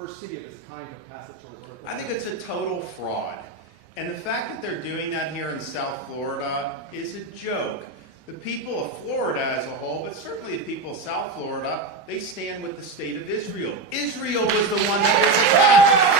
first city of its kind to pass such a resolution? I think it's a total fraud. And the fact that they're doing that here in South Florida is a joke. The people of Florida as a whole, but certainly the people of South Florida, they stand with the state of Israel. Israel was the one that was attacked.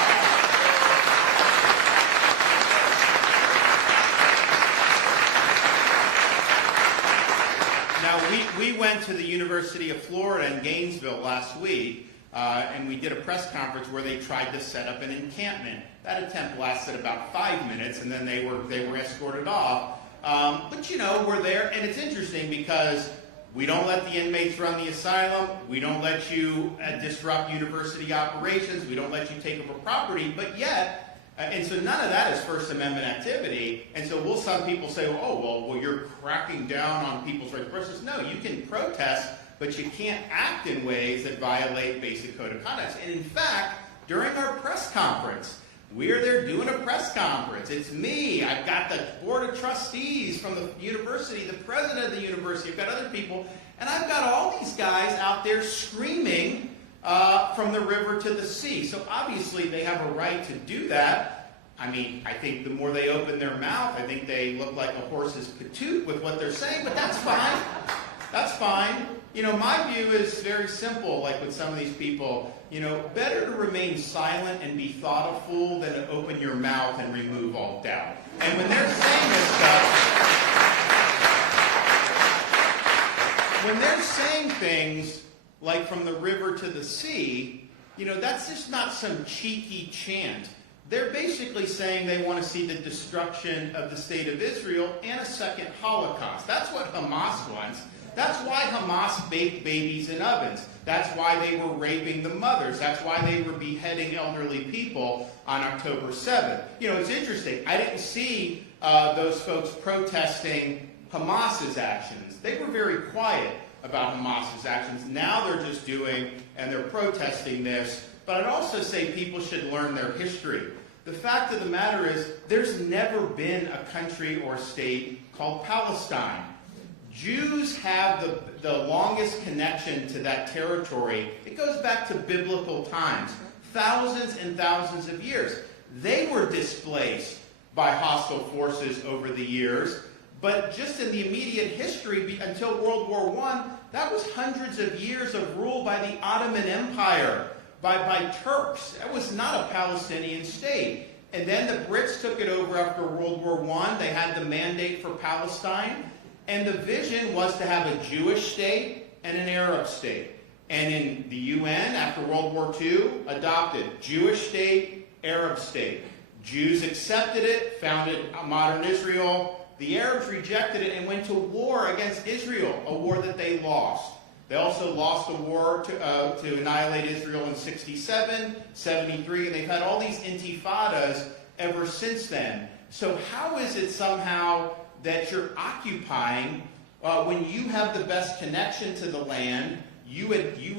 Now, we went to the University of Florida in Gainesville last week, and we did a press conference where they tried to set up an encampment. That attempt lasted about 5 minutes, and then they were escorted off. But, you know, we're there, and it's interesting because we don't let the inmates run the asylum. We don't let you disrupt university operations. We don't let you take over property. But yet, and so none of that is First Amendment activity. And so will some people say, oh, well, you're cracking down on people's rights versus no, you can protest, but you can't act in ways that violate basic code of conduct. And in fact, during our press conference, we're there doing a press conference. It's me. I've got the board of trustees from the university, the president of the university. I've got other people. And I've got all these guys out there screaming from the river to the sea. So obviously they have a right to do that. I mean, I think the more they open their mouth, I think they look like a horse's patoot with what they're saying. But that's fine. That's fine. You know, my view is very simple, like with some of these people. You know, better to remain silent and be thought a fool than to open your mouth and remove all doubt. And when they're saying this stuff, when they're saying things like from the river to the sea, you know, that's just not some cheeky chant. They're basically saying they want to see the destruction of the state of Israel and a second Holocaust. That's what Hamas wants. That's why Hamas baked babies in ovens. That's why they were raping the mothers. That's why they were beheading elderly people on October 7th. You know, it's interesting. I didn't see those folks protesting Hamas's actions. They were very quiet about Hamas's actions. Now they're just doing, and they're protesting this. But I'd also say people should learn their history. The fact of the matter is, there's never been a country or state called Palestine. Jews have the longest connection to that territory. It goes back to biblical times, thousands and thousands of years. They were displaced by hostile forces over the years, but just in the immediate history until World War I, that was hundreds of years of rule by the Ottoman Empire, by Turks. That was not a Palestinian state. And then the Brits took it over after World War I. They had the mandate for Palestine. And the vision was to have a Jewish state and an Arab state. And in the UN, after World War II, adopted Jewish state, Arab state. Jews accepted it, founded modern Israel. The Arabs rejected it and went to war against Israel, a war that they lost. They also lost a war to annihilate Israel in 67, 73, and they've had all these intifadas ever since then. So how is it somehow that you're occupying when you have the best connection to the land, you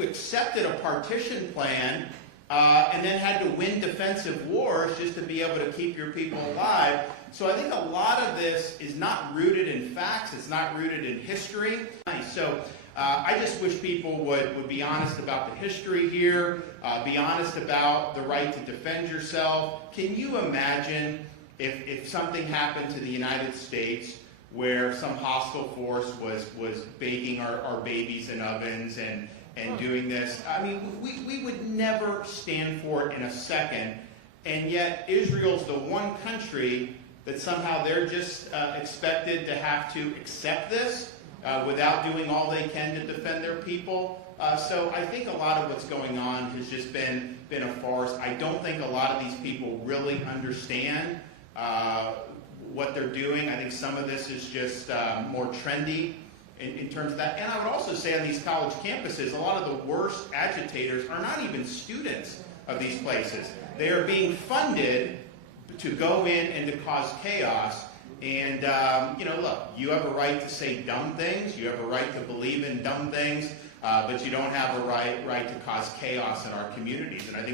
accepted a partition plan, and then had to win defensive wars just to be able to keep your people alive? So I think a lot of this is not rooted in facts, it's not rooted in history. So I just wish people would be honest about the history here, be honest about the right to defend yourself. Can you imagine if something happened to the United States where some hostile force was baking our babies in ovens and doing this? I mean, we would never stand for it in a second. And yet Israel's the one country that somehow they're just expected to have to accept this without doing all they can to defend their people. So I think a lot of what's going on has just been a farce. I don't think a lot of these people really understand what they're doing. I think some of this is just more trendy in terms of that. And I would also say on these college campuses, a lot of the worst agitators are not even students of these places. They are being funded to go in and to cause chaos. And, you know, look, you have a right to say dumb things. You have a right to believe in dumb things. But you don't have a right to cause chaos in our communities. And I think